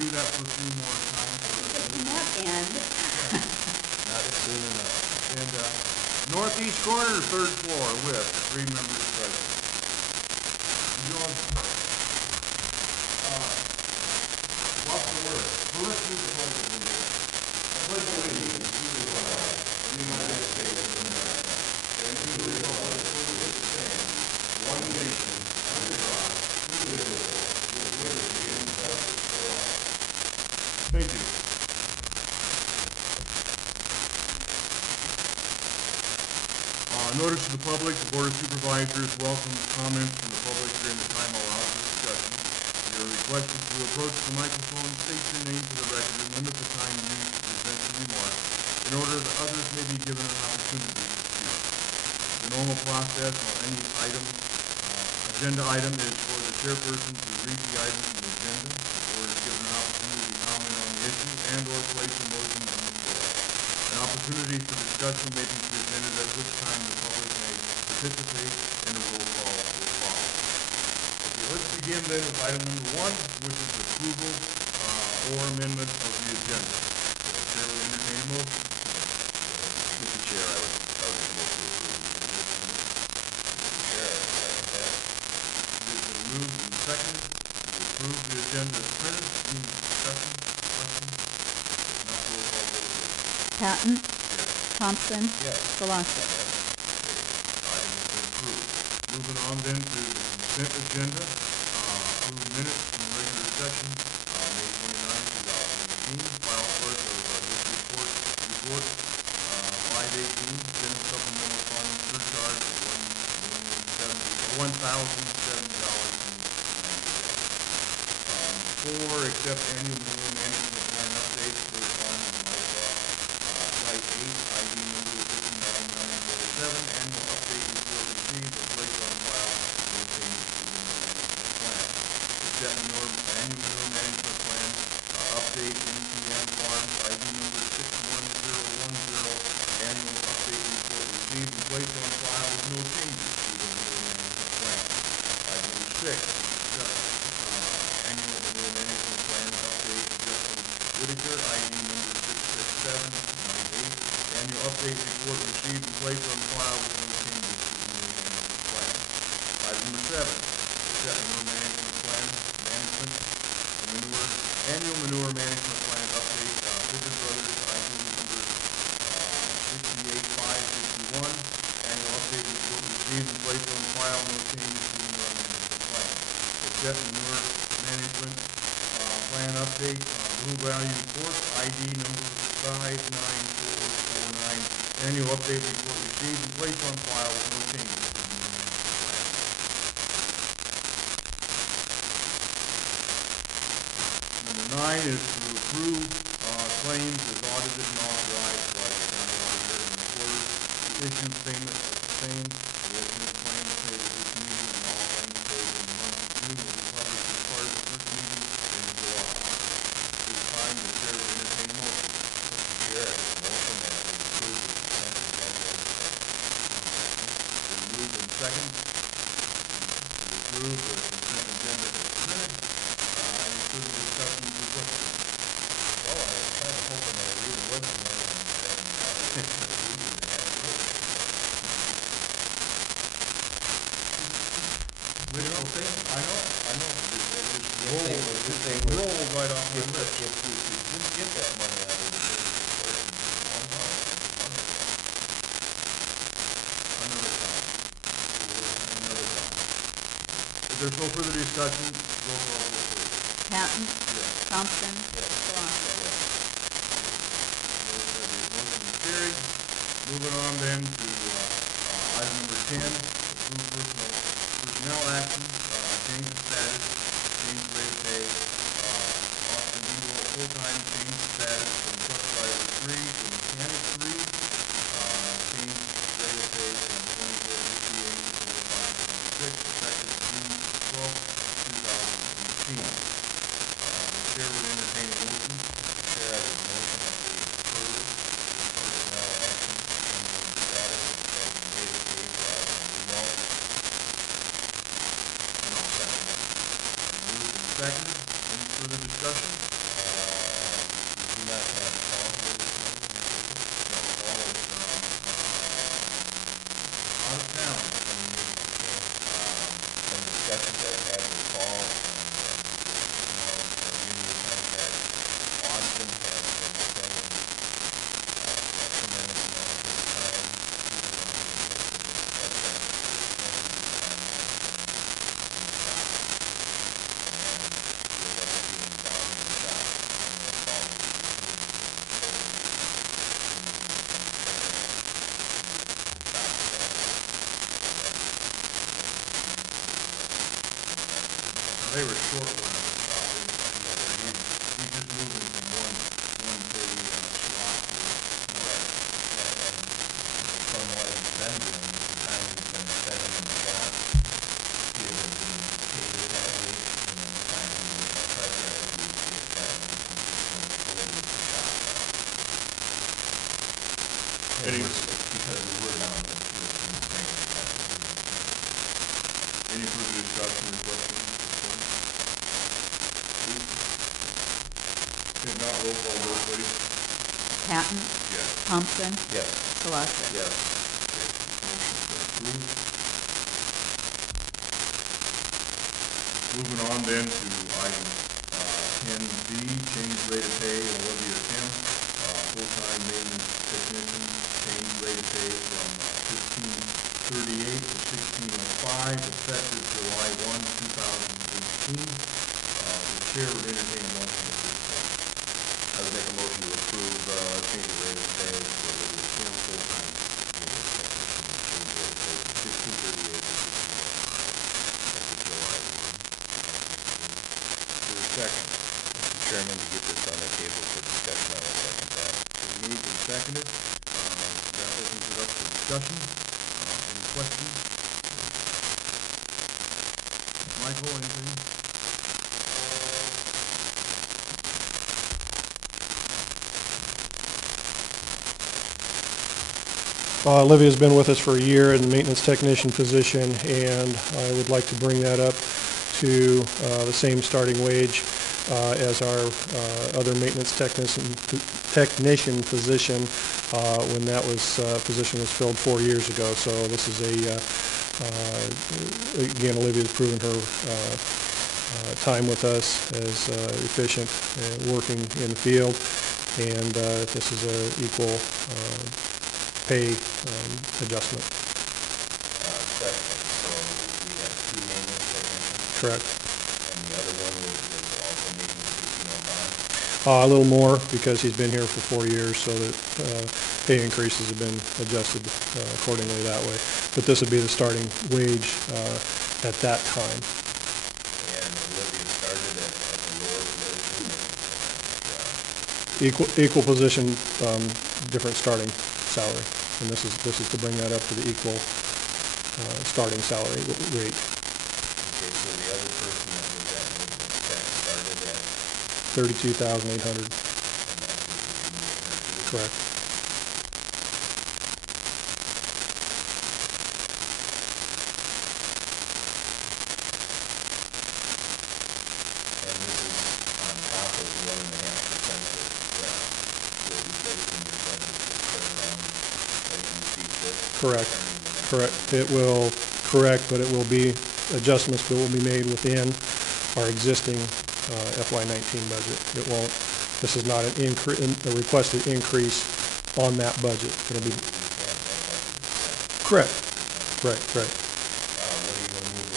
do that for a few more times. Not end. Not soon enough. And northeast corner, third floor, with 3 members present. John, what's the word? First is the pledge of allegiance. I pledge allegiance to the flag of the United States of America and to the republic for which it stands, one nation, under God, indivisible, with liberty and justice for all. Thank you. Notice to the public, the Board of Supervisors welcomes comments from the public during the time allowed for discussion. You are requested to approach the microphone, state your name for the record, and limit the time used to present your remarks in order that others may be given an opportunity to speak. The normal process on any agenda item is for the chairperson to read the item from the agenda. The board is given an opportunity to comment on the issue and/or place a motion on the floor. An opportunity for discussion may be presented, at which time the public may participate, and a roll call will follow. Okay, let's begin then with item number 1, which is approval or amendment of the agenda. The chair will entertain a motion. Mr. Chair, I would move to approve the agenda. Mr. Chair, I would second that. It is been moved and seconded to approve the agenda as printed. Any discussion, questions? If not, roll call vote, please. Patton, Yes. Thompson, Yes. Velocity. Item has been approved. Moving on then to the consent agenda. Approved minutes from the regular session, May 29, 2018. File clerk of district court report, 518, general supplemental fund surcharge of $1,070.90. 4, accept annual minimum management plan updates for the fund and Type 8, ID number 59947, annual update report received and placed on file, no changes to the management plan. Accept annual management plan, update NPM Farms, ID number 61010, annual update report received and placed on file with no changes to the management plan. Item number 6, accept annual management plan update, Justin Whitaker, ID number 66798, annual update report received and placed on file with no changes to the management plan. Item number 7, accept manure management plan, annual manure management plan update, Pickett Brothers, ID number 68551, annual update report received and placed on file, no changes to the manure management plan. Accept manure management plan update, Blue Value Corp., ID number 59449, annual update report received and placed on file with no changes to the manure management plan. Number 9 is to approve claims as audited and authorized by the county auditor and recorder to issue payment of the same. The estimate of claims paid at this meeting and all claims paid in the month of June will be published as part of the first meeting in July. At this time, the chair will entertain a motion. Mr. Chair, I would motion that we approve the consent agenda as printed. Been moved and seconded to approve the consent agenda as printed. Any further discussion or questions? Well, I was kind of hoping that it really wasn't more than we didn't have room. We don't think, I know. If they Roll right off my list. If we could just get that money out of the district court in one month, Another time. If there's no further discussion, roll call vote, please. Patton, Yes. Thompson, Yes. Velocity. Motion is carried. Moving on then to item number 10, approve personnel action, change of status, change rate of pay, Austin Eagle, full-time change of status from truck driver 3 to mechanic 3, change rate of pay from 24.58 to 25.26, effective June 12th, 2018. The chair would entertain a motion. Mr. Chair, I would motion that we approve the personnel action change of status and rate of pay for Austin Eagle. And I'll second it. Moved and seconded. Any further discussion? short one at the top, he's just moving from one pay slot to Right. And from what he's been doing, the time he's been spending in the shop, he hasn't been paid at that wage, and then the time he was a press rep, he was paid at that wage, and he's just doing fully with the shop now. And Any- because we were down with training capacity. Any further discussion or questions? If not, roll call vote, please. Patton, Yes. Thompson, Yes. Solosek. Yes. Motion approved. Moving on then to item 10B, change rate of pay, Olivia Kim, full-time maintenance technician, change rate of pay from $15.38 to $16.05, effective July 1, 2018. The chair would entertain a motion at this point. I would make a motion to approve change of rate of pay for Olivia Kim, full-time maintenance technician, change rate of pay from $15.38 to $16.05, effective July 1, 2018. Is there a second? Mr. Chairman, to get this on the table for discussion, I will second that. Been moved and seconded. That opens it up for discussion. Any questions? Michael, anything? Olivia's been with us for a year in the maintenance technician position, and I would like to bring that up to the same starting wage as our other maintenance technician position when that position was filled 4 years ago. So this is again, Olivia's proven her time with us as efficient working in the field, and this is a equal pay adjustment. Question, so we have two maintenance technicians, Correct. and the other one was also making $16.05? A little more because he's been here for 4 years, so that pay increases have been adjusted accordingly that way. But this would be the starting wage at that time. And Olivia started at the lower position, Equal position, different starting salary, and this is to bring that up to the equal starting salary rate. Okay, so the other person that was at maintenance tech started at, $32,800. and that's what you can make her do? Correct. And this is on top of the 1.5% that will be placed in your budget to put around like you see fit? Correct. Correct. It will correct, but it will be adjustments that will be made within our existing FY19 budget. It won't. This is not a requested increase on that budget. It'll be correct. Right. What are you going to move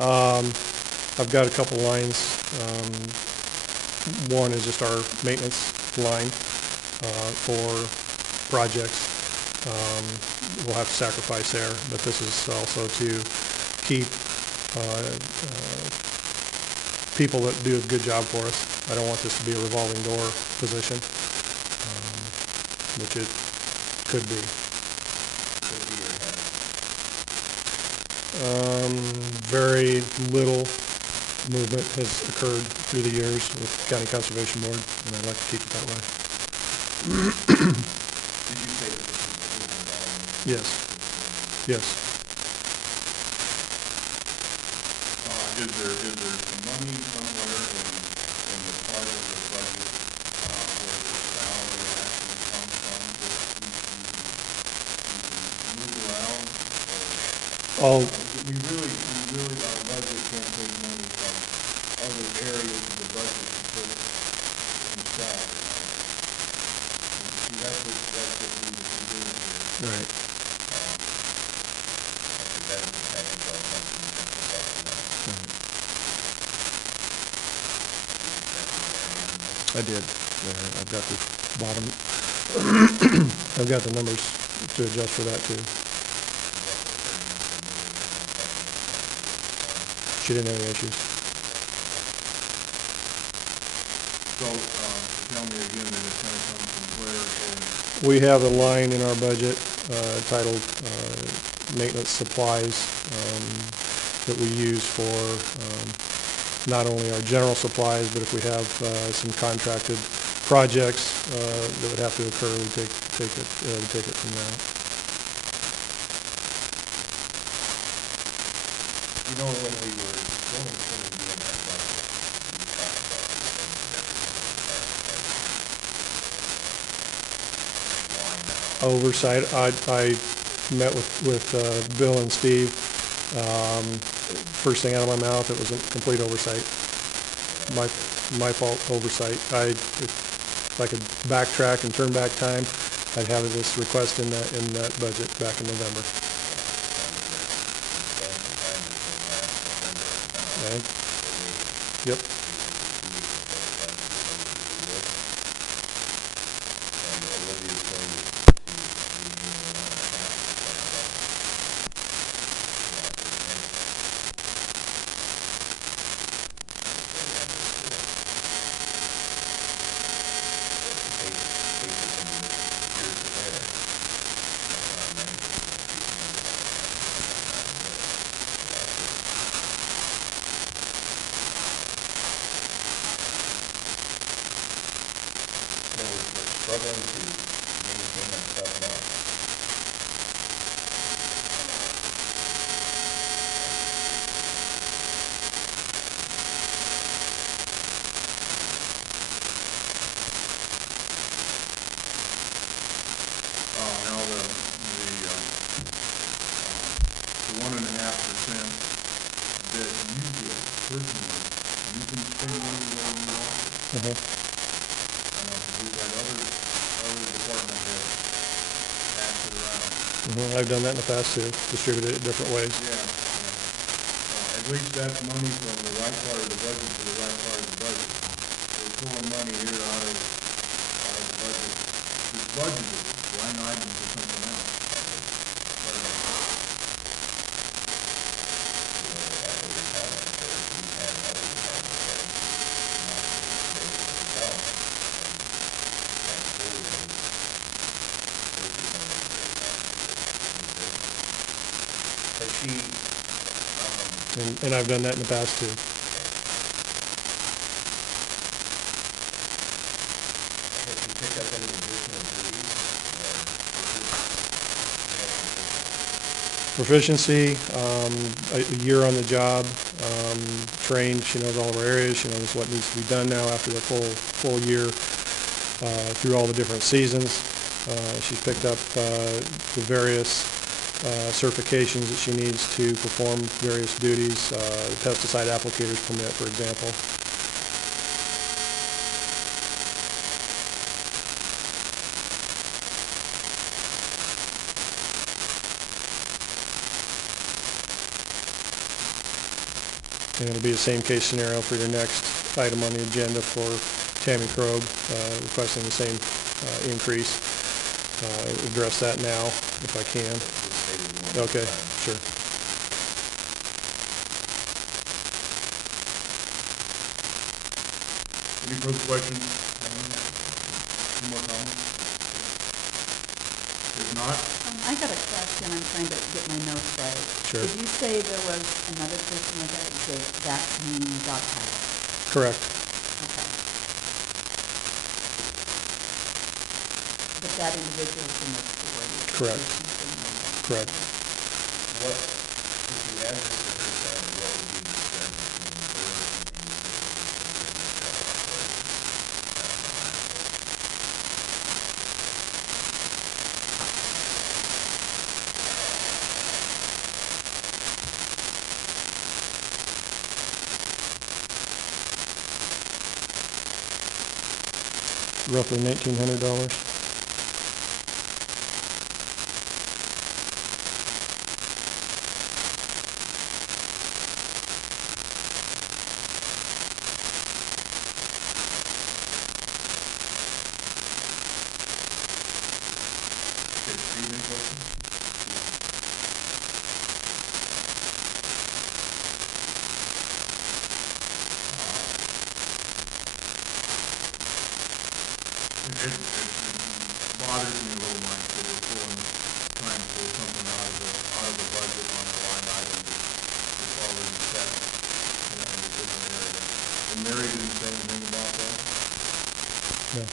around? I've got a couple lines. One is just our maintenance line for projects. We'll have to sacrifice there, but this is also to keep people that do a good job for us. I don't want this to be a revolving door position, which it could be. Could be your head. Very little movement has occurred through the years with the County Conservation Board, and I'd like to keep it that way. Did you say that this is moving down? Yes. Yes. Is there some money somewhere in the part of the budget where the salary actually comes from that you can move around? All, We really, our budget can't take money from other areas of the budget to put in salary. See, that's what we would be doing here. right. That's the benefit package all comes from the central government. I did. There, I've got the bottom. I've got the numbers to adjust for that too. she didn't have any issues. So, tell me again that it's gonna come from where, and We have a line in our budget titled maintenance supplies that we use for not only our general supplies, but if we have some contracted projects that would have to occur, we take it from that. You know, when we were going through and doing that budget, we talked about the things that why now? Oversight, I met with Bill and Steve. First thing out of my mouth, it was a complete oversight. My fault, oversight. If I could backtrack and turn back time, I'd have this request in that budget back in November. Okay. Yep. Struggling to maintain that stuff now. now the 1.5% that you get personally, you can spend money where you want it. We've got other department heads pass it around. I've done that in the past too, distributed it different ways. Yeah. At least that's money from the right part of the budget to the right part of the budget. We're pulling money here out of the budget. It's budgeted, line item for something else. And I've done that in the past too. Has she picked up any additional duties? Proficiency, a year on the job, trained, she knows all of our areas, she knows what needs to be done now after the full year through all the different seasons. She's picked up the various certifications that she needs to perform various duties, the pesticide applicators permit, for example. And it'll be the same case scenario for your next item on the agenda for Tammy Krogh, requesting the same increase. Address that now if I can. Okay, sure. Any further questions? Any more comments? If not, I got a question, I'm trying to get my notes right. Sure. Did you say there was another person with that same job title? Correct. Okay. But that individual's been there for 4 years? Correct. Correct. What, if you add this to her salary, what would be the spread between her and the Roughly $1,900. okay, Steve, any questions? It bothers me a little, Mike, that we're trying to pull something out of the budget on a line item that's already set in a different area. And Mary didn't say anything about that? No.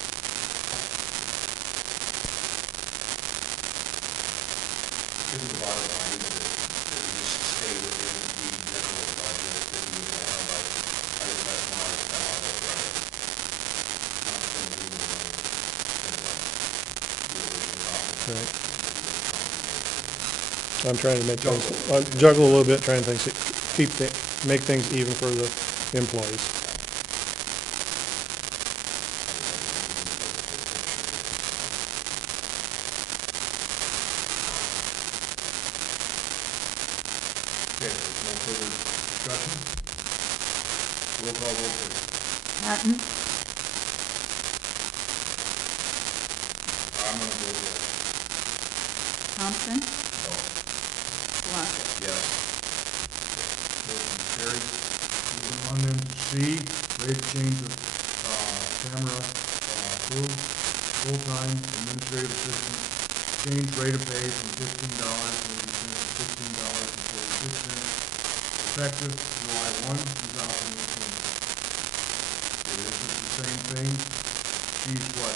Isn't the bottom line that we just stay within the general budget that we would have, like, I guess that's why I found it, right? Not spending any money, and the original office. Right. I'm trying to make things, juggle a little bit, trying to make things even for the employees. Okay, there's no further discussion? Roll call vote, please. Patton, I'm gonna vote yes. Thompson, No. Blocker. Yes. Motion carried. Moving on then to C, rate change of, camera, approved, full-time administrative assistant, change rate of pay from $15.80 to $16.46, effective July 1, 2018. Okay, this is the same thing. She's what?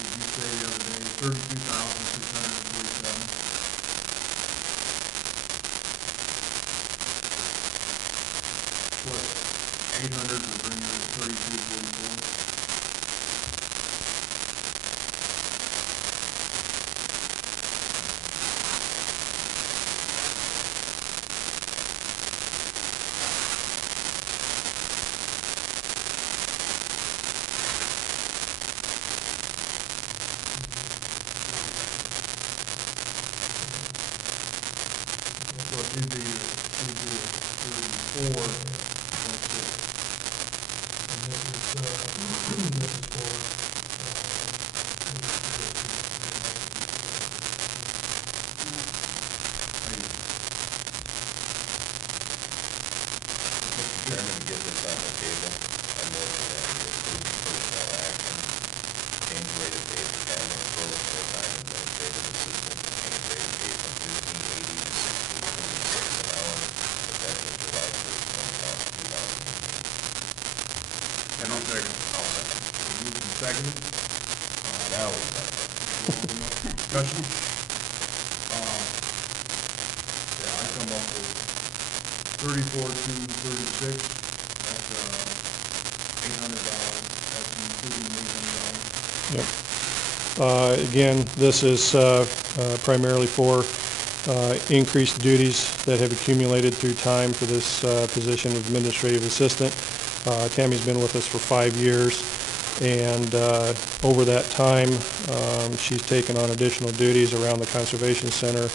Did you say the other day, 32,647? Plus 800 would bring her to 3244. So she'd be 34, 26. And this is for, Mr. Chairman, to get this on the table, I motion that we approve personnel action, change rate of pay for Cameron Crowell, full-time administrative assistant, change rate of pay from $15.80 to $16.46 an hour, effective July 1st, 2018. And I'll second. I'll second. Moved and seconded. Now we've done it. Discussion? Yeah, I come up with 34 to 36. That's, $800. That's including $800. Yep. Again, this is primarily for increased duties that have accumulated through time for this position of administrative assistant. Tammy's been with us for 5 years, and over that time, she's taken on additional duties around the Conservation Center,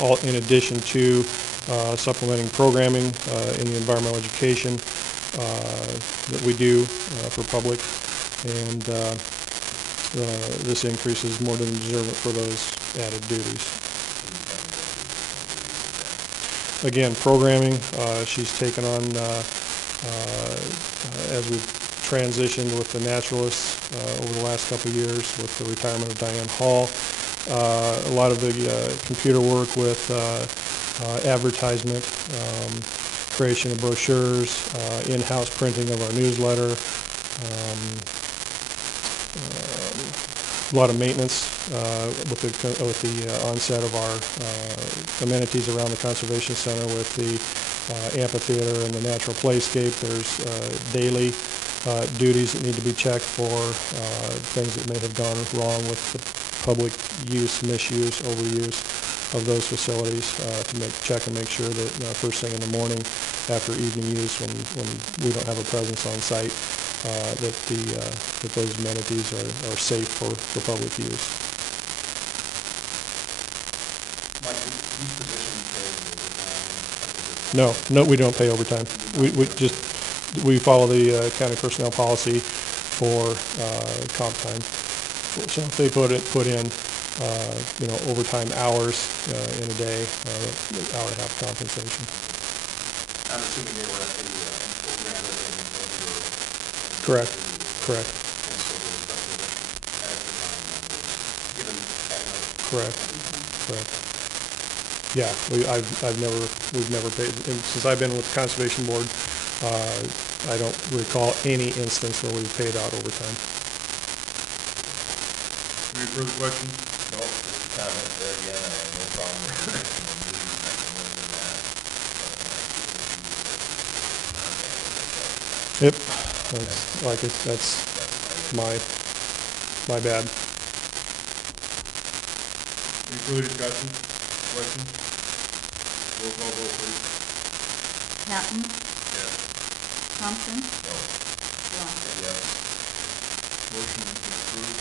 all in addition to supplementing programming in the environmental education that we do for public, and this increase is more than deserving for those added duties. Again, programming, she's taken on, as we've transitioned with the naturalists over the last couple of years with the retirement of Diane Hall, a lot of the computer work with advertisement, creation of brochures, in-house printing of our newsletter, a lot of maintenance with the onset of our amenities around the Conservation Center with the amphitheater and the natural playscape. There's daily duties that need to be checked for things that may have gone wrong with the public use, misuse, overuse of those facilities to check and make sure that first thing in the morning after evening use when we don't have a presence on site that those amenities are safe for public use. Mike, these positions pay overtime? No, we don't pay overtime. We follow the county personnel policy for comp time. So if they put in overtime hours in a day, hour and a half compensation. I'm assuming they were at the program that they were. Correct. And so those Correct. Correct. Yeah, we've never paid, and since I've been with the Conservation Board, I don't recall any instance where we've paid out overtime. Any further questions? No, just a comment there again, I have no problem with the additional duties, I can live with that. Yep, that's my bad. Any further discussion, questions? Roll call vote, please. Patton, Yes. Thompson, No, Glossop. yes, Motion is approved.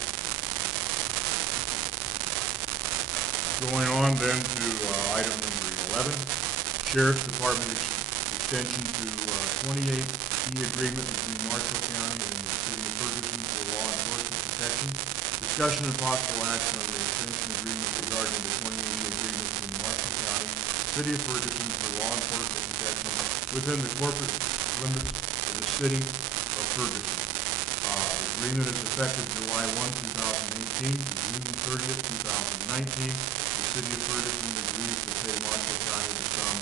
Going on then to item number 11, Sheriff's Department extension to 28E agreement between Marshall County and the City of Ferguson for law enforcement protection. Discussion and possible action on the extension agreement regarding the 28E agreement between Marshall County, City of Ferguson for law enforcement protection within the corporate limits of the City of Ferguson. The agreement is effective July 1, 2018 to June 30th, 2019. The City of Ferguson agrees to pay Marshall County the sum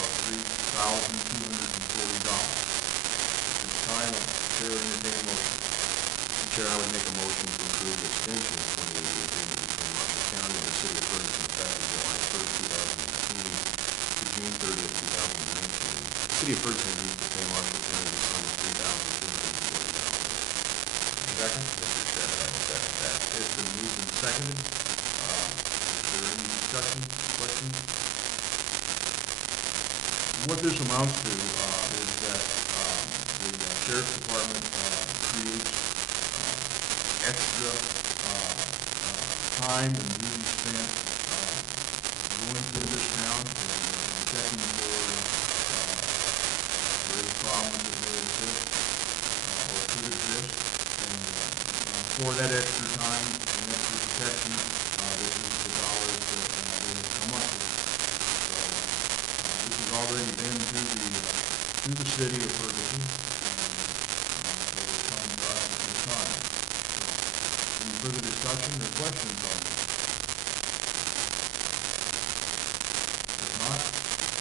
of $3,240. At this time, Chair, entertain a motion. Chair, I would make a motion to approve the extension of 28E agreement between Marshall County and the City of Ferguson effective July 1st, 2018 to June 30th, 2019. The City of Ferguson agrees to pay Marshall County the sum of $3,240. Second? Mr. Chairman, I will second that. It's been moved and seconded. Is there any discussion, questions? What this amounts to is that the Sheriff's Department creates extra time and duty spent going through this town and checking for any problems that may exist or could exist. And for that extra time and extra protection, this is the dollars that they have come up with. So this has already been to the City of Ferguson, and so it's come to us at this time. So, any further discussion or questions on this? If not,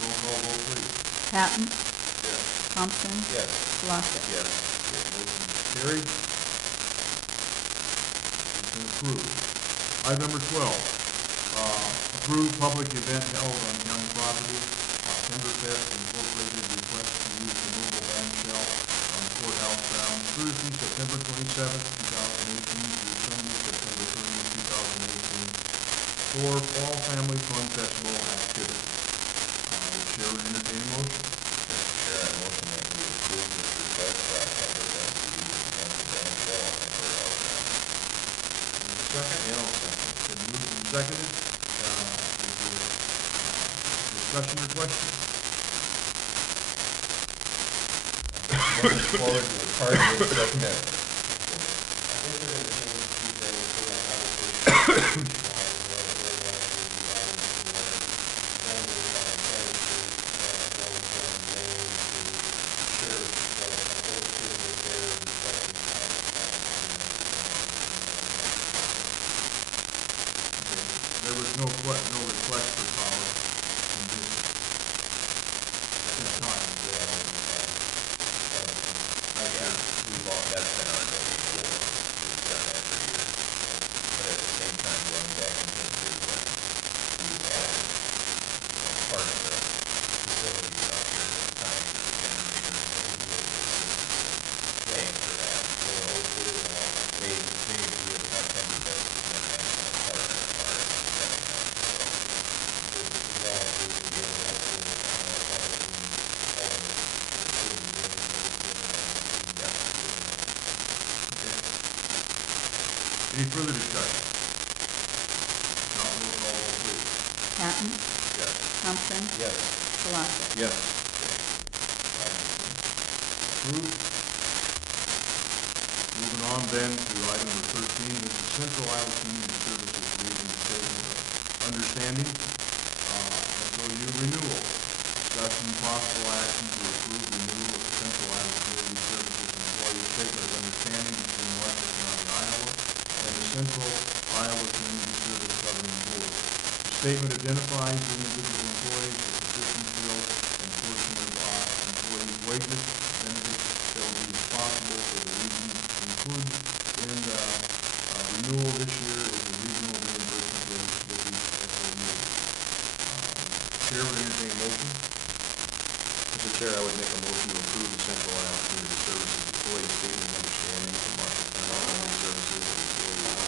roll call vote, please. Patton, Yes. Thompson, Yes. Glossop. Yes. Motion is carried. It's been approved. Item number 12, approved public event held on county property, Timberfest Incorporated request to use the mobile band shell on the courthouse grounds Thursday, September 27th, 2018 through Sunday, September 30th, 2018 for Fall Family Fun Festival activity. The chair would entertain a motion. Mr. Chair, I motion that we approve this request for our Timberfest to use the council band shell on the courthouse grounds. Second? Yeah, I'll second. Been moved and seconded. Is there discussion or question? Looking forward to the party in September. I think they're going to change a few things from that conversation. There was no request for power in this, at this time. Yeah, we've all, that's been our goal before, we've done that for years. But at the same time, going back in history when we had, part of the facilities out here at the time, the generators, and we were the assistants in paying for that. So they agree with our Timberfest has been an excellent partner of ours in setting up, Any further discussion? Not roll call vote, please. Patton, Yes. Thompson, Yes. Glossop. Yes. Approved. Moving on then to item number 13, this is Central Iowa Community Services Region Statement of Understanding, SOU renewal. Discussion and possible action to approve renewal of Central Iowa Community Services Employee Statement of Understanding between Marshall County, Iowa, and the Central Iowa Community Service Governing Board. Statement identifies individual employees, the position filled, and portion of employees' wages, benefits shall be responsible for the region. Included in the renewal this year is the regional reimbursement rate with each FOU. Chair would entertain a motion. Mr. Chair, I would make a motion to approve the Central Iowa Community Services Employee Statement of Understanding for Marshall County Family Services and Employees.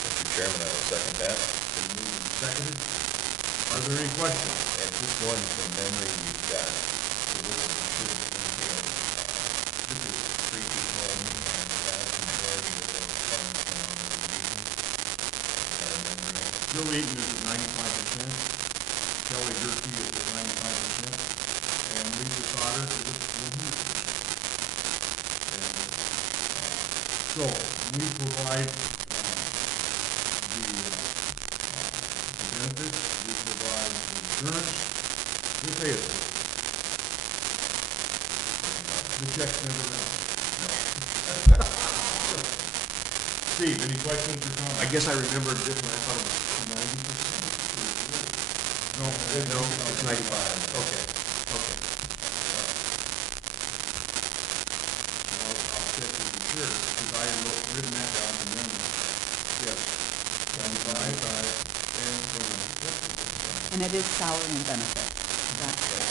Mr. Chairman, I will second that. Been moved and seconded. Are there any questions? And just going from memory, we've got, so this should entail, this is three people, and the vast majority of those funds come out of the region. Our memory. Bill Eaton is at 95%, Kelly Durkee is at 95%, and Lisa Sauter is at 100%. And, so, we provide the benefits, we provide the insurance, they pay us for it. The check's never done. Steve, any questions or comments? I guess I remembered it differently. I thought it was 90%. No, It's 95. Okay. I'll check to be sure, because I had written that down in memory. Yes. 95 and 100. And it is salary and benefits. That's correct.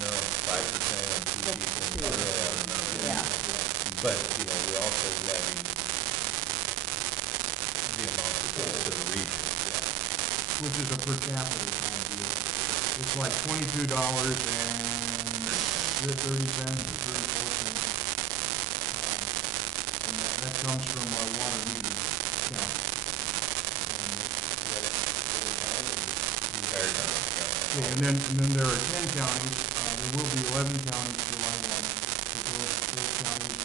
No, 5% on two That's people, two. not really on another. Yeah. But, you know, we also levy the amount that goes to the region. Which is a per capita kind of deal. It's like $22 and 30 cents or 34 cents. And that comes from our water meter account. Entire town. Okay, and then there are 10 counties, there will be 11 counties July 1, but those counties,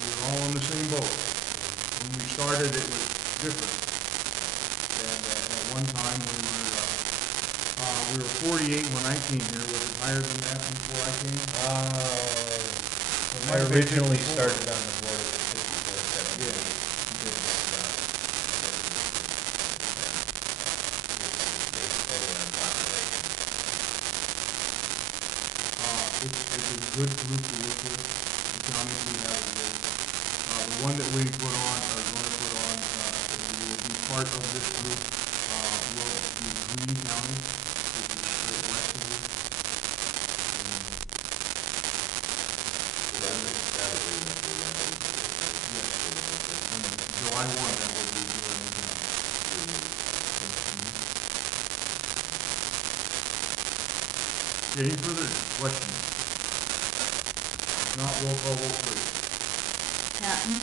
we're all in the same boat. When we started, it was different. And at one time, we were 48 when I came here. Was it higher than that before I came? I originally started on the board at 54, 78. Yeah. It's a good group to work with, the counties we have to work. The one that we put on, or going to put on, will be part of this group, will be Greene County, which is straight west of here. July 1, that will be doing the job. Any further questions? If not, roll call vote, please. Patton?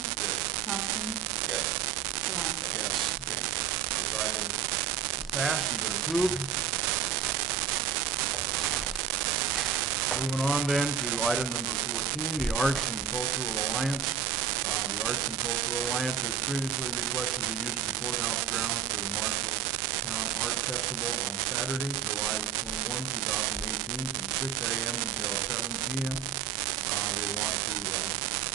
Thompson? Yes. Wrong. Yes. Passed and approved. Moving on then to item number 14, the Arts and Cultural Alliance. The Arts and Cultural Alliance has previously requested the use of the courthouse grounds for the Marshall Town Art Festival on Saturday, July 21, 2018, from 6 a.m. until 7 p.m. They want to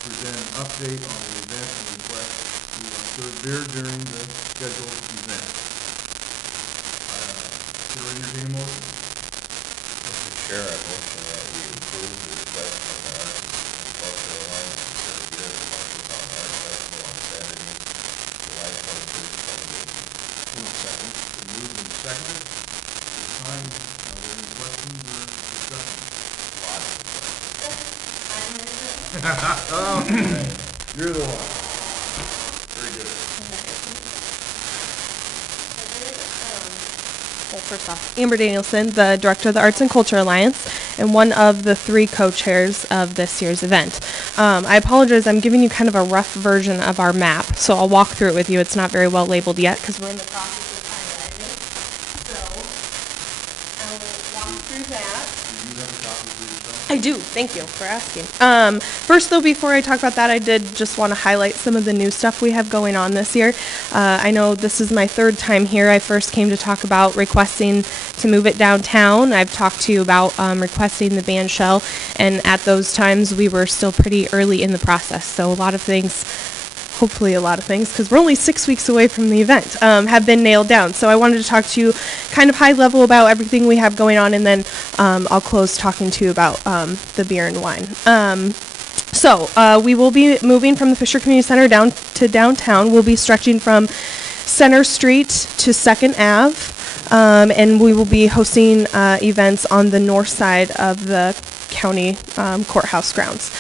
present an update on the event and request to serve beer during the scheduled event. Chair, entertain a motion. Mr. Chair, I motion that we approve the request from the Arts and Cultural Alliance to serve beer at the Marshall Town Art Festival on Saturday, July 21st, 2018. Second. Been moved and seconded. This time, are there any questions or discussion? Lots of questions. Oh, you're the one. Very good. Well, first off, Amber Danielson, the Director of the Arts and Culture Alliance, and one of the 3 co-chairs of this year's event. I apologize, I'm giving you kind of a rough version of our map, so I'll walk through it with you. It's not very well labeled yet because we're in the process of finalizing. So, I will walk through that. Do you have a copy for yourself? I do. Thank you for asking. First, though, before I talk about that, I did just want to highlight some of the new stuff we have going on this year. I know this is my 3rd time here. I first came to talk about requesting to move it downtown. I've talked to you about requesting the band shell, and at those times we were still pretty early in the process. So a lot of things hopefully a lot of things, because we're only 6 weeks away from the event, have been nailed down. So I wanted to talk to you kind of high level about everything we have going on, and then I'll close talking to you about the beer and wine. So we will be moving from the Fisher Community Center down to downtown. We'll be stretching from Center Street to 2nd Ave, and we will be hosting events on the north side of the county courthouse grounds.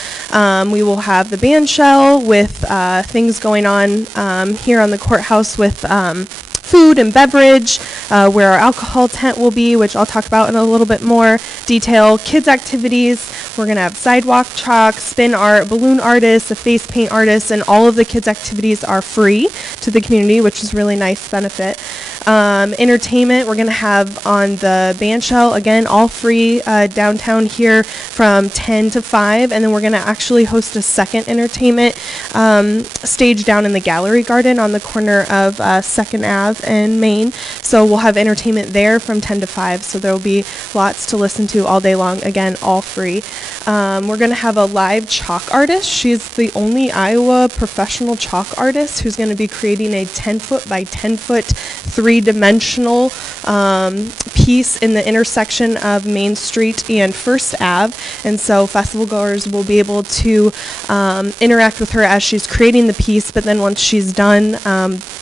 We will have the band shell with things going on here on the courthouse with food and beverage, where our alcohol tent will be, which I'll talk about in a little bit more detail. Kids activities, we're going to have sidewalk chalk, spin art, balloon artists, a face paint artist, and all of the kids activities are free to the community, which is really nice benefit. Entertainment, we're going to have on the band shell, again, all free downtown here from 10 to 5, and then we're going to actually host a second entertainment stage down in the gallery garden on the corner of 2nd Ave and Main. So we'll have entertainment there from 10 to 5, so there will be lots to listen to all day long, again, all free. We're going to have a live chalk artist. She's the only Iowa professional chalk artist who's going to be creating a 10-foot by 10-foot three-dimensional piece in the intersection of Main Street and 1st Ave, and so festival goers will be able to interact with her as she's creating the piece, but then once she's done,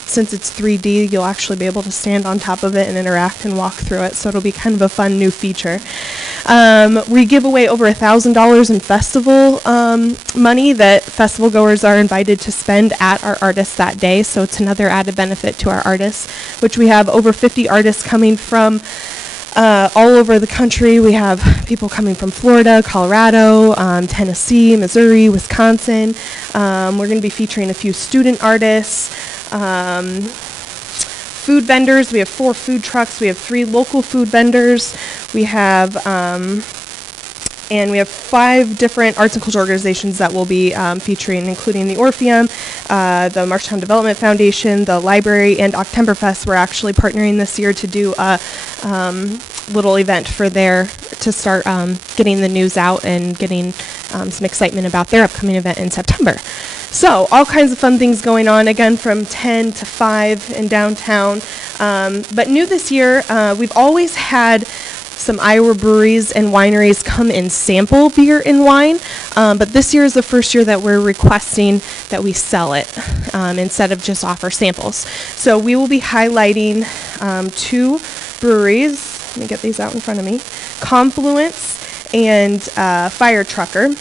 since it's 3D, you'll actually be able to stand on top of it and interact and walk through it, so it'll be kind of a fun new feature. We give away over $1,000 in festival money that festival goers are invited to spend at our artists that day, so it's another added benefit to our artists, which we have over 50 artists coming from all over the country. We have people coming from Florida, Colorado, Tennessee, Missouri, Wisconsin. We're going to be featuring a few student artists. Food vendors, we have 4 food trucks, we have 3 local food vendors, we have 5 different arts and culture organizations that will be featuring, including the Orpheum, the Marshtown Development Foundation, the library, and Oktoberfest. We're actually partnering this year to do a little event for to start getting the news out and getting some excitement about their upcoming event in September. So all kinds of fun things going on, again, from 10 to 5 in downtown. But new this year, we've always had some Iowa breweries and wineries come and sample beer and wine, but this year is the first year that we're requesting that we sell it instead of just offer samples. So we will be highlighting 2 breweries. Let me get these out in front of me. Confluence and Fire Trucker.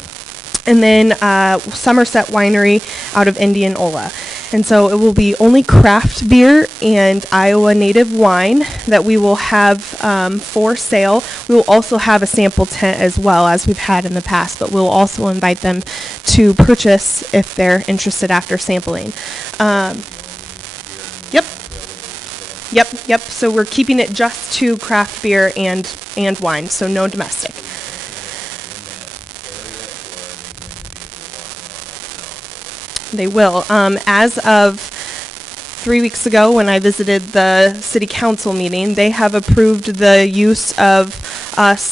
And then Somerset Winery out of Indianola. And so it will be only craft beer and Iowa native wine that we will have for sale. We will also have a sample tent as well, as we've had in the past, but we'll also invite them to purchase if they're interested after sampling. Yep. So we're keeping it just to craft beer and wine, so no domestic. They will. As of 3 weeks ago, when I visited the city council meeting, they have approved the use of us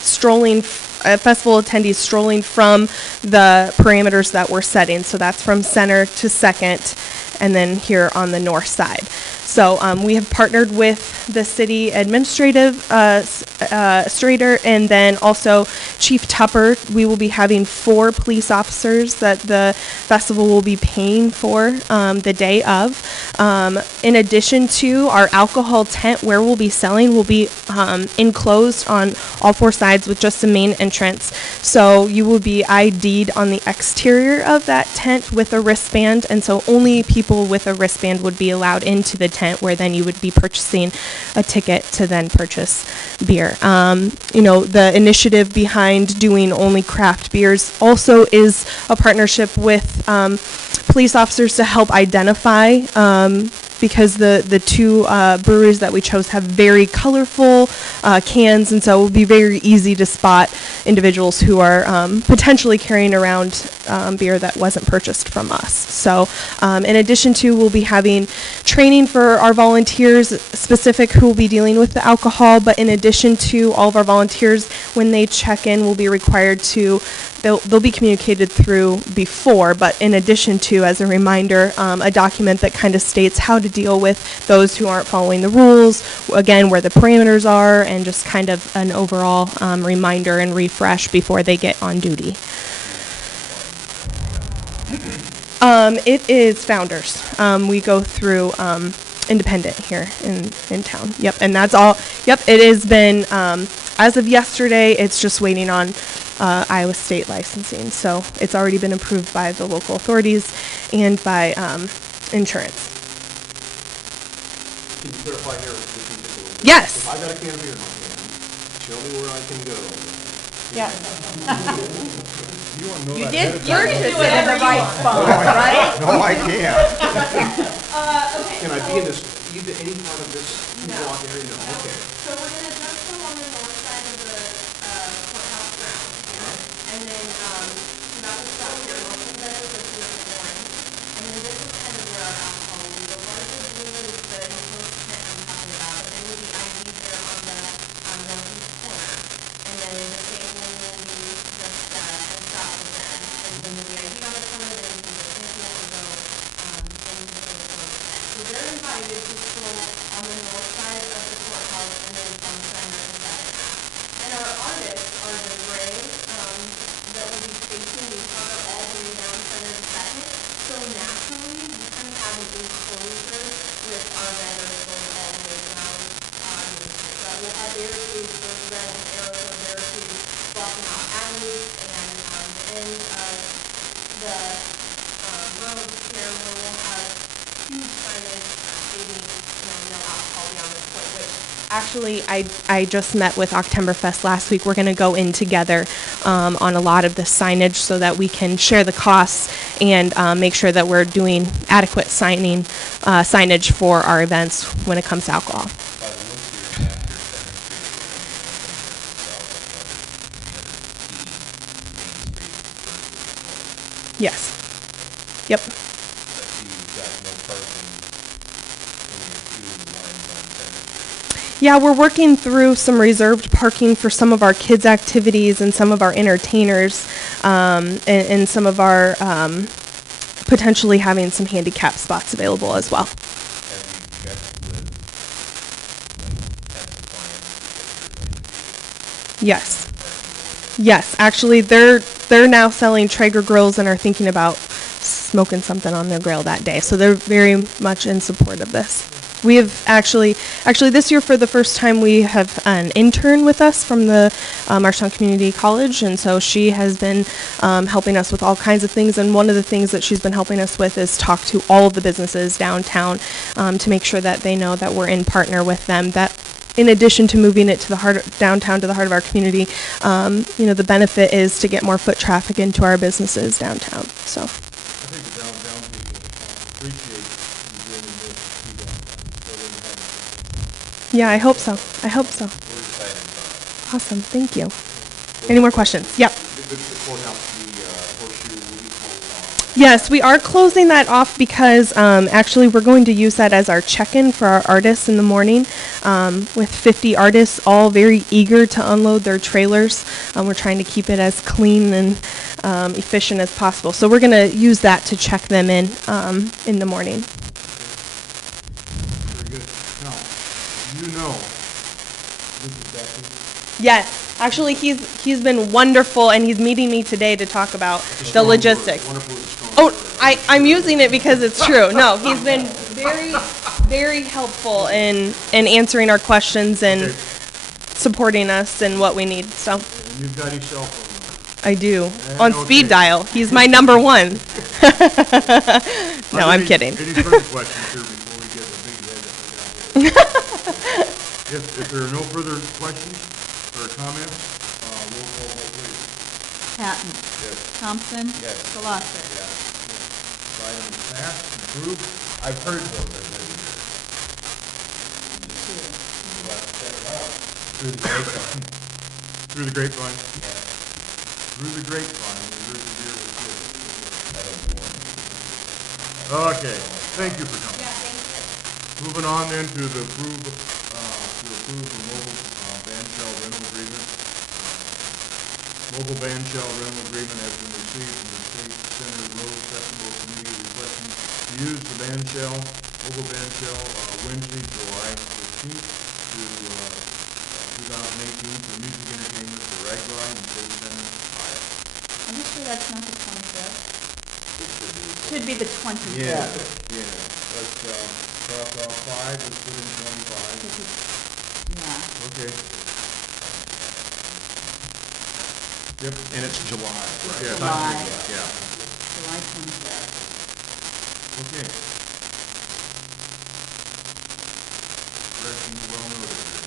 strolling, festival attendees strolling from the parameters that we're setting. So that's from Center to 2nd, and then here on the north side. So we have partnered with the city administrator and then also Chief Tupper. We will be having 4 police officers that the festival will be paying for the day of. In addition to our alcohol tent, where we'll be selling will be enclosed on all 4 sides with just the main entrance. So you will be ID'd on the exterior of that tent with a wristband, and so only people with a wristband would be allowed into the tent, where then you would be purchasing a ticket to then purchase beer. The initiative behind doing only craft beers also is a partnership with police officers to help identify, because the 2 breweries that we chose have very colorful cans, and so it will be very easy to spot individuals who are potentially carrying around beer that wasn't purchased from us. So in addition to, we'll be having training for our volunteers specific who will be dealing with the alcohol, but in addition to all of our volunteers, when they check in, will be required to, they'll be communicated through before, but in addition to, as a reminder, a document that kind of states how to deal with those who aren't following the rules, again, where the parameters are, and just kind of an overall reminder and refresh before they get on duty. It is Founders. We go through Independent here in town. Yep, and that's all. Yep, it has been, as of yesterday, it's just waiting on Iowa State licensing. So it's already been approved by the local authorities and by insurance. Can you clarify here with me just a little bit? Yes. If I got a can of beer in my hand, show me where I can go. Yeah. You want to know You that did ahead of time? purchase it in the right spot, right? No, I can't. Can I be in this, either any part of this block area? No, okay. So we're going to just go on the north side of the courthouse grounds here, and then that will stop here. Most of that is here in the morning, and then this is kind of where our alcohol will be. The larger blue is the enclosed tent I'm talking about, and then will be ID there on the northeast corner, and then the table will be just and stop with them, and then there'll be ID on the corner, then you can go sample or go into the enclosed tent. So they're invited to stroll on the north side of the courthouse and then from center to 7.5. And our artists are the gray that will be facing the cover all the way down center to 2nd. So naturally, we kind of have an enclosure with our vendors going all the way down Main Street. But we'll have barricades, those red and aerosol barricades blocking off avenues, and the end of the road here where we'll have huge signage stating, no alcohol beyond this point, which actually I just met with Oktoberfest last week. We're going to go in together on a lot of the signage so that we can share the costs and make sure that we're doing adequate signage for our events when it comes to alcohol. By the looks of your map, your center street is on the other Main Street Yes. Yep. I see you've got no parking in your two lines on Center Street. Yeah, we're working through some reserved parking for some of our kids' activities and some of our entertainers, and some of our potentially having some handicap spots available as well. Have you checked with, like, tenant clients? Yes. Yes, actually, they're now selling Traeger grills and are thinking about smoking something on their grill that day. So they're very much in support of this. We have actually this year for the first time we have an intern with us from the Marshtown Community College, and so she has been helping us with all kinds of things. And one of the things that she's been helping us with is talk to all of the businesses downtown to make sure that they know that we're in partner with them. That in addition to moving it to the heart downtown to the heart of our community, the benefit is to get more foot traffic into our businesses downtown. So. I think the downtown people appreciate you doing this to downtown. Yeah, I hope so. I hope so. We're excited about it. Awesome. Thank you. Any more questions? Yep. The courthouse, the horseshoe will be closed off. Yes, we are closing that off because actually we're going to use that as our check-in for our artists in the morning with 50 artists, all very eager to unload their trailers. We're trying to keep it as clean and efficient as possible. So we're going to use that to check them in the morning. Very good. Now, this is Becky. Yes. Actually, he's been wonderful, and he's meeting me today to talk about the logistics. Wonderful is a strong word. Oh, I'm using it because it's true. No, he's been very, very helpful in answering our questions and Okay. supporting us in what we need. So And you've got your cell phone I do. And On okay. speed dial. He's my number one. No, I'm kidding. Any further questions here before we get the big head that we got here? If there are no further questions or comments, roll call vote, please. Patton. Yes. Thompson. Yes. Scholastic. This item is passed, approved. I've heard those, I live Through the grapevine. Through the grapevine. Through the grapevine, we heard the deer was good. Okay, thank you for coming. Moving on then to approve the mobile van shell rental agreement. Mobile van shell rental agreement has been received from the State Center Road Festival Committee requesting to use the van shell, mobile van shell, Wednesday, July 15th to 2018 for music entertainment for Rag Ride and State Center, Iowa. Are you sure that's not the 25th? Should be the 25th. Yeah, let's cross off 5, let's put in 25. Yeah. Okay. Yep. And it's July. Yeah. July. Yeah. July 25th. Okay. Correction well noted here.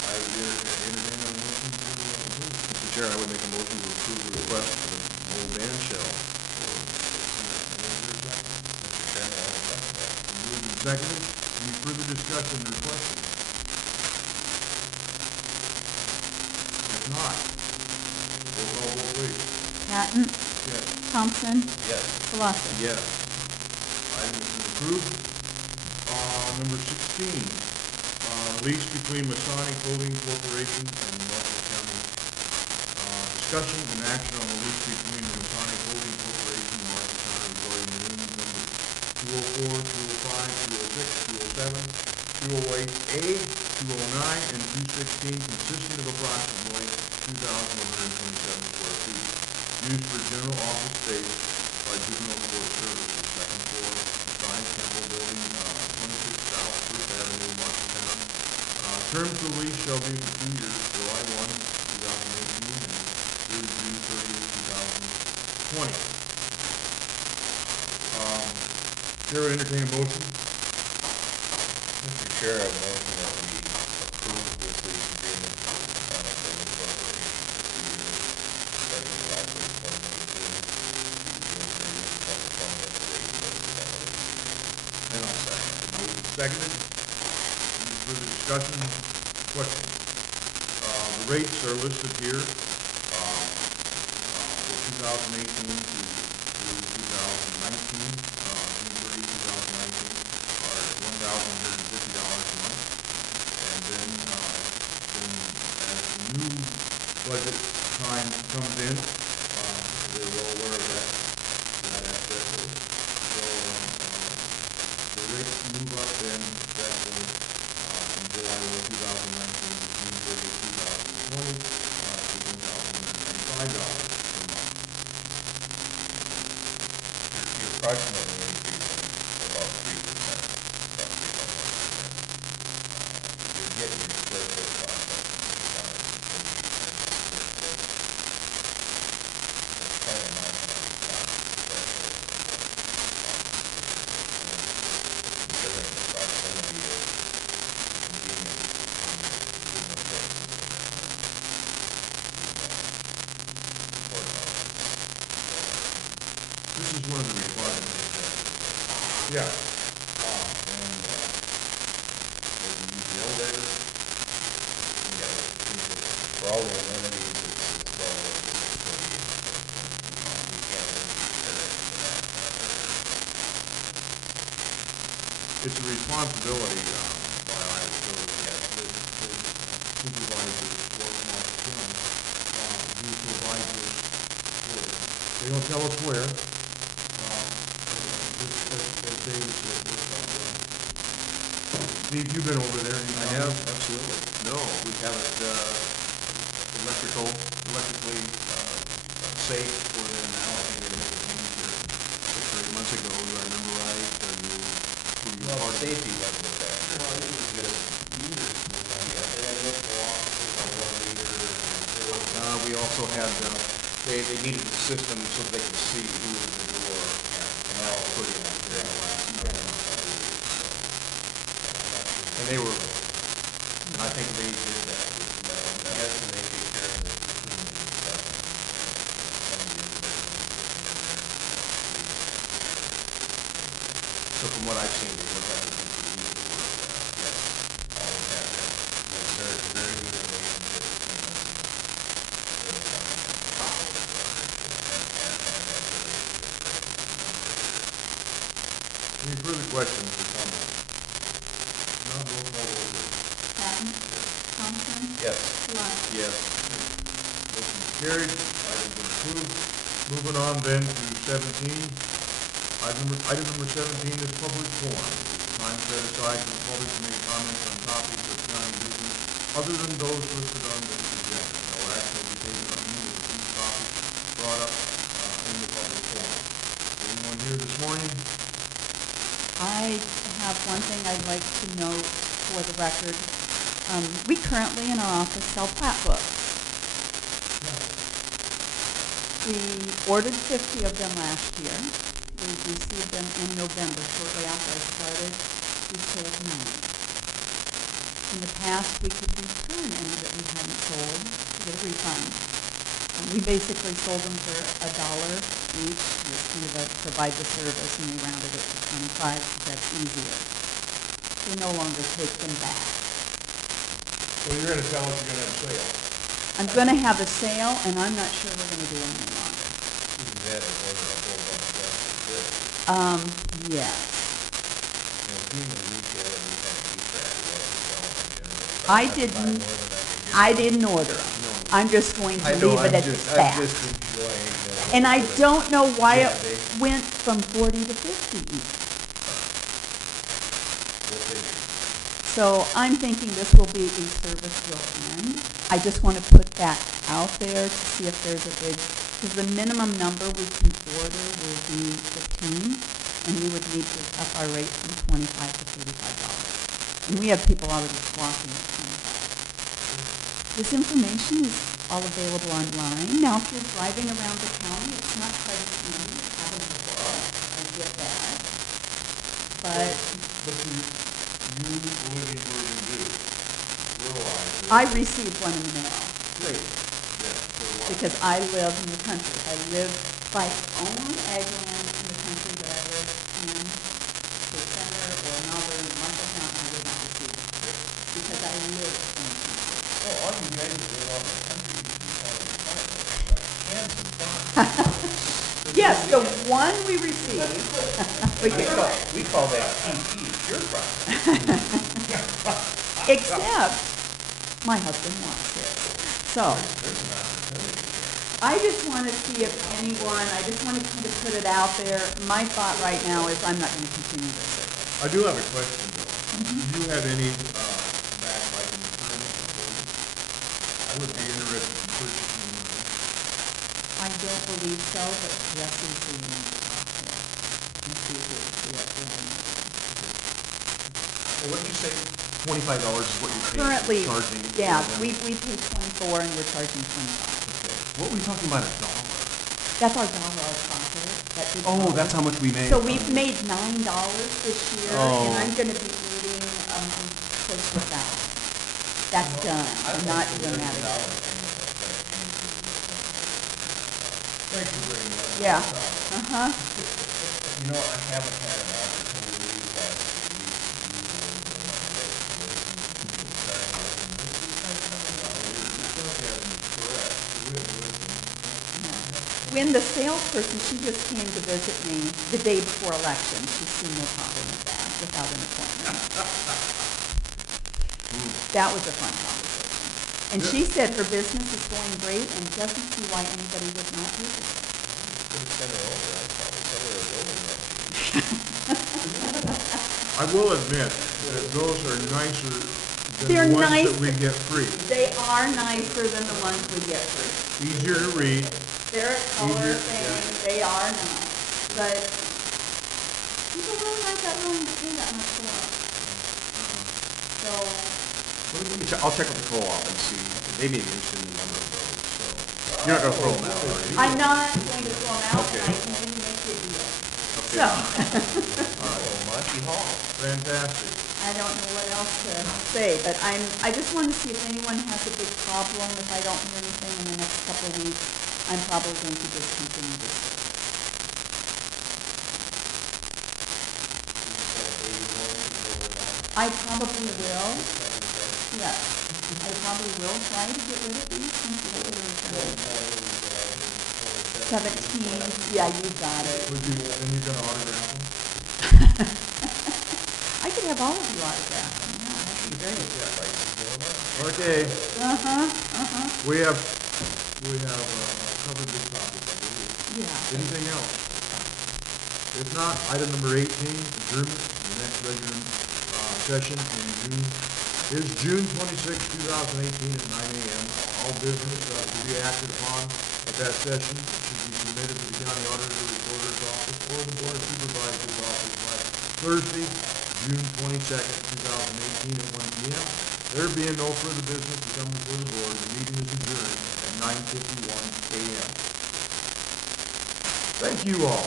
I would entertain a motion to approve. Mr. Chair, I would make a motion to approve the request for the mobile van shell. Moved and seconded. Any further discussion or questions? If not, roll call vote please. Patton, Yes. Thompson, Yes. Clausen. Yes. Item has been approved. Number 16, lease between Masonic Holding Corporation and Norfolk County. Discussion and action on the lease between the Masonic Holding Corporation and Norfolk County regarding the unit number 204, 205, 206, 207, 208A, 209, and 216, consisting of approximately 2,127 square feet, used for general office space by juvenile court services, second floor, beside Temple Building, 26 South First Avenue, Marshalltown. Terms of the lease shall be for 2 years, July 1, 2018, and through June 30, 2020. Chair would entertain a motion. Mr. Chair, I motion that we approve this lease agreement for the Masonic Holding Corporation for 2 years, starting July 1st, 2018, through June 30th, 2020, at the rate listed on the lease agreement. And I'll second. Moved and seconded. Any further discussion? Questions? The rates are listed here, for 2018 through 2019, June 30, 2019, are $1,150 a month. And then, as the new budget time comes in, they're well aware of that aspect of it. So, the rates move up then that point, from July 1, 2019 to June 30, 2020, to $1,095 per month. You're approximately increasing about 3%, about 3.1%. You're getting your square foot cost up to That's kind of not enough cost per square foot. Considering the proximity of convenience between the business This is one of the requirements. Yeah. For all the amenities, it's well worth the 648. We can't really consider it for that. It's a responsibility, by Iowa Code, that supervisors or Mark who provide this for them. They don't tell us where, as David said, Steve, you've been over there. I have, absolutely. No, we have it electrically safe for them now. I think we had to make a change here 6 or 8 months ago. Do I remember right? Were you Well, part of it? safety wasn't a factor. Well, it was just meters. They had enough for 1 meter. We also had, they needed the system so that they could see who was at the door and all put in there the last number of months, I believe. And they were, I think they did that with the metal. Yes, and they take care of the cleaning stuff. Some of the individuals that in there. So from what I've seen, it looks like it's pretty easy to work with. Yes, always have that. Yes, very, very good relationship between us and the company. Any further questions or comments? Not roll call vote, please. Patton, Thompson? Yes. Lund? Yes. Motion carried, item been approved. Moving on then to 17. Item number 17 is public forum. Time set aside for the public to make comments on topics of county business other than those listed on this agenda. No action will be taken on any of these topics brought up in the public forum. Anyone here this morning? I have one thing I'd like to note for the record. We currently in our office sell plat books. We ordered 50 of them last year. We received them in November, shortly after I started. We sold 9. In the past, we could return any that we hadn't sold to get a refund. We basically sold them for $1 each, just kind of provide the service, and we rounded it to 25 because that's easier. We no longer take them back. Well, you're going to tell us you're going to have a sale. I'm going to have a sale, and I'm not sure we're going to do them any longer. Even that or order a whole bunch of stuff. Yes. You know, being a retailer, we kind of keep track of what we sell in general. I Not to buy didn't- more than I can get. I didn't order them. I'm just going to I know, leave it I'm at just that. enjoying, And I don't know why Yeah, it they- went from 40 to 50 each. We'll figure. So I'm thinking this will be a service will end. I just want to put that out there to see if there's a big, because the minimum number we can order will be 15, and we would need to up our rate from $25 to $35. And we have people already flocking at 25. This information is all available online. Now, if you're driving around the county, it's not quite as easy as having a book. I get that. But But you living where you do, realize that. I received one in the mail. Great. Yeah, for what? Because I live in the country. I live by only ag land in the country that I live in, the center or northern Marshalltown, I would not receive it. Because I live in the country. Well, all you guys that live out in the country, you can tell them cans and fun. Yes, the one we received, We call that PP, your product. except my husband wants it. So There's an opportunity here. I just want to see if anyone, I just want to kind of put it out there. My thought right now is I'm not going to continue this service. I do have a question though. Do you have any, back like in retirement proposal? I would be interested in purchasing one. I don't believe so, but Jesse's the one to talk to and see if we have anything. Well, what did you say, $25 is what you're paying, Currently, charging? yeah, for them? we pay 24 and we're charging 25. What were we talking about, $1? That's our dollar profit. Oh, that's how much we made. So we've made $9 this year, Oh. and I'm gonna be eating, close to 1,000. That's done, I'm not doing that again. Thank you very much. Yeah, uh-huh. You know, I haven't had an opportunity the last few weeks to use a little bit of my list to listen to the time, When the salesperson, she just came to visit me the day before election. She's seen no problem with that, without an appointment. That was a fun conversation. And she said her business is going great and doesn't see why anybody would not use it. Couldn't send her over, I'd probably sell her a building right. I will admit that those are nicer They're than the ones nice. that we get free. They are nicer than the ones we get free. Easier to read. They're a color Easier, thing, they are nice, but people really aren't that willing to pay that much for them. So, I'll check with the co-op and see, they may be interested in a number of those, so. You're not gonna throw them out, are you? I'm not going to throw them out, Okay. and I can make you a deal. Okay. So, Oh, Monty Hall. Fantastic. I don't know what else to say, but I just want to see if anyone has a big problem. If I don't hear anything in the next couple of weeks, I'm probably going to discontinue this service. I probably will. Yes, I probably will try to get rid of these since we have to return. 17, yeah, you got it. Would you, and you're gonna autograph them? I could have all of you autograph them, yeah, that'd be great. Okay, Uh-huh. we have covered this topic, I believe. Yeah. Anything else? If not, item number 18, adjournment. The next regular session in June is June 26, 2018 at 9 a.m. All business to be acted upon at that session should be submitted to the county auditor, recorder's office, or the board of supervisors office by Thursday, June 22nd, 2018 at 1 p.m. There being no further business to come before the board, the meeting is adjourned at 9:51 a.m. Thank you all.